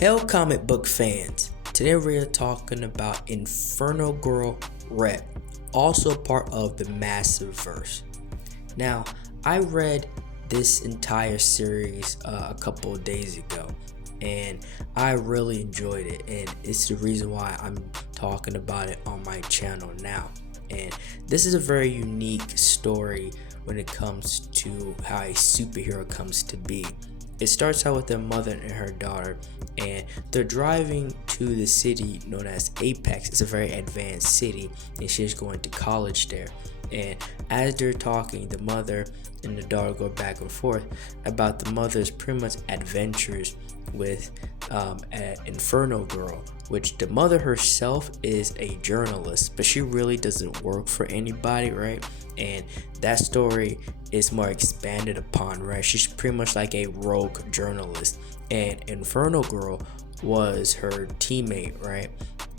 Hell comic book fans, today we're talking about Inferno Girl Red, also part of the Massive Verse. Now, I read this entire series a couple of days ago and I really enjoyed it, and it's the reason why I'm talking about it on my channel now. And this is a very unique story when it comes to how a superhero comes to be. It starts out with their mother and her daughter, and they're driving to the city known as Apex. It's a very advanced city, and she's going to college there. And as they're talking, the mother and the daughter go back and forth about the mother's pretty much adventures with an Inferno Girl, which the mother herself is a journalist, but she really doesn't work for anybody, right? And that story is more expanded upon, right? She's pretty much like a rogue journalist, and Inferno Girl was her teammate, right?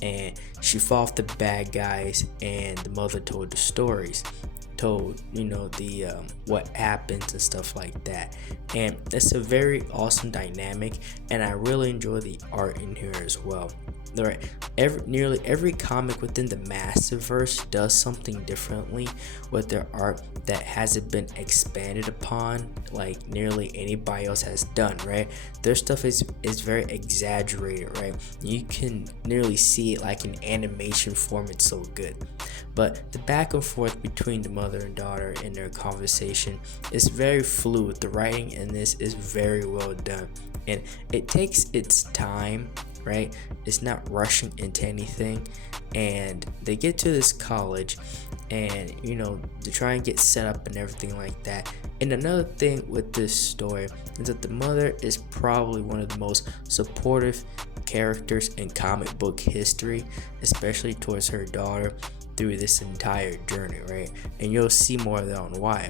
And she fought off the bad guys, and the mother told the stories, told the what happens and stuff like that. And it's a very awesome dynamic, and I really enjoy the art in here as well. Right, nearly every comic within the Massive Verse does something differently with their art that hasn't been expanded upon like nearly anybody else has done, right? Their stuff is very exaggerated, right? You can nearly see it like in animation form, it's so good. But the back and forth between the mother and daughter in their conversation is very fluid. The writing in this is very well done, and it takes its time, right? It's not rushing into anything. And they get to this college, and they try and get set up and everything like that. And another thing with this story is that the mother is probably one of the most supportive characters in comic book history, especially towards her daughter through this entire journey, right? And you'll see more of that on why.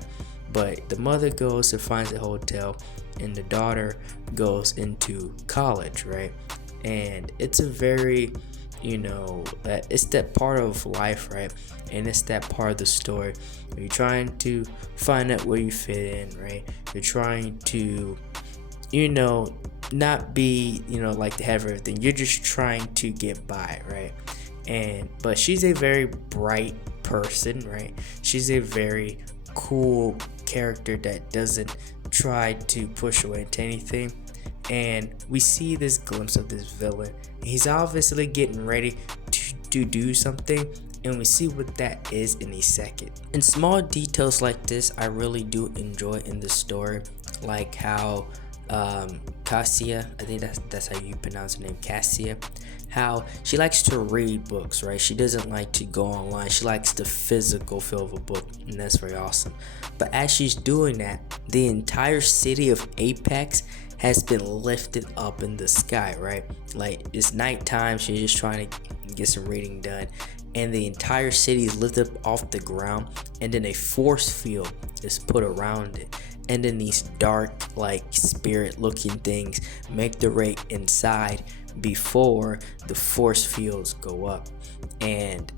But the mother goes and finds a hotel, and the daughter goes into college, right? And it's a very it's that part of life, right? And it's that part of the story where you're trying to find out where you fit in, right? You're trying to not be like the head of everything. You're just trying to get by, right? But she's a very bright person, right? She's a very cool character that doesn't try to push away into anything. And we see this glimpse of this villain. He's obviously getting ready to do something, and we see what that is in a second. And small details like this I really do enjoy in the story, like how Cassia, I think that's how you pronounce her name, Cassia, how she likes to read books, right? She doesn't like to go online. She likes the physical feel of a book, and that's very awesome. But as she's doing that, the entire city of Apex has been lifted up in the sky, right? Like, it's nighttime, she's just trying to get some reading done, and the entire city is lifted up off the ground, and then a force field is put around it, and then these dark, like, spirit looking things make their way inside before the force fields go up. And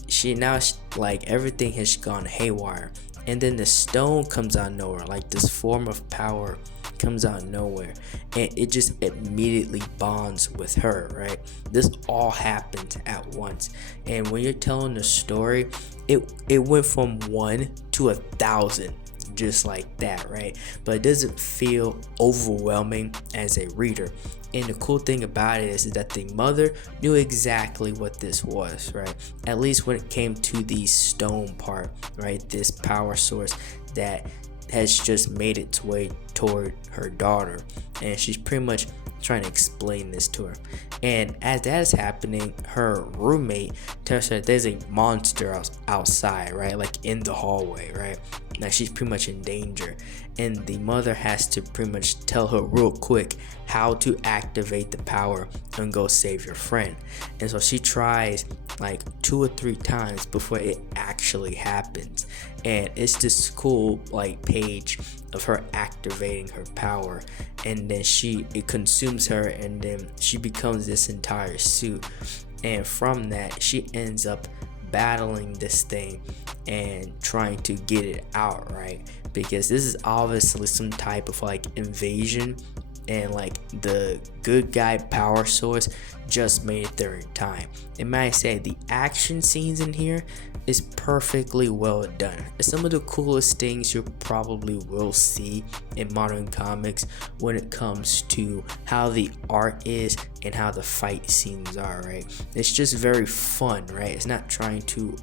like, everything has gone haywire, and then the stone comes out of nowhere, like this form of power comes out of nowhere, and it just immediately bonds with her, right? This all happens at once, and when you're telling the story, it went from 1 to 1,000 just like that, right? But it doesn't feel overwhelming as a reader. And the cool thing about it is that the mother knew exactly what this was, right? At least when it came to the stone part, right? This power source that has just made its way toward her daughter, and she's pretty much trying to explain this to her. And as that is happening, her roommate tells her there's a monster outside, right? Like in the hallway, right? Now she's pretty much in danger, and the mother has to pretty much tell her real quick how to activate the power and go save your friend. And so she tries like 2 or 3 times before it actually happens, and it's this cool like page of her activating her power, and then it consumes her, and then she becomes this entire suit. And from that, she ends up battling this thing and trying to get it out, right? Because this is obviously some type of like invasion and like the good guy power source just made it there in time. And may I say, the action scenes in here is perfectly well done. It's some of the coolest things you probably will see in modern comics when it comes to how the art is and how the fight scenes are, right? It's just very fun, right? It's not trying to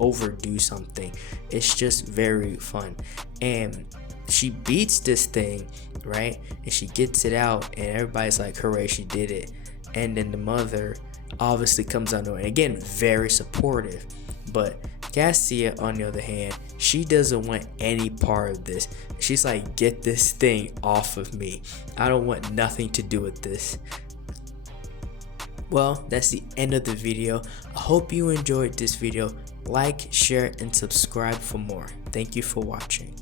overdo something. It's just very fun. And she beats this thing, right? And she gets it out and everybody's like, hooray, she did it. And then the mother obviously comes under, and again, very supportive. But Cassia, on the other hand, she doesn't want any part of this. She's like, get this thing off of me. I don't want nothing to do with this. Well, that's the end of the video. I hope you enjoyed this video. Like, share, and subscribe for more. Thank you for watching.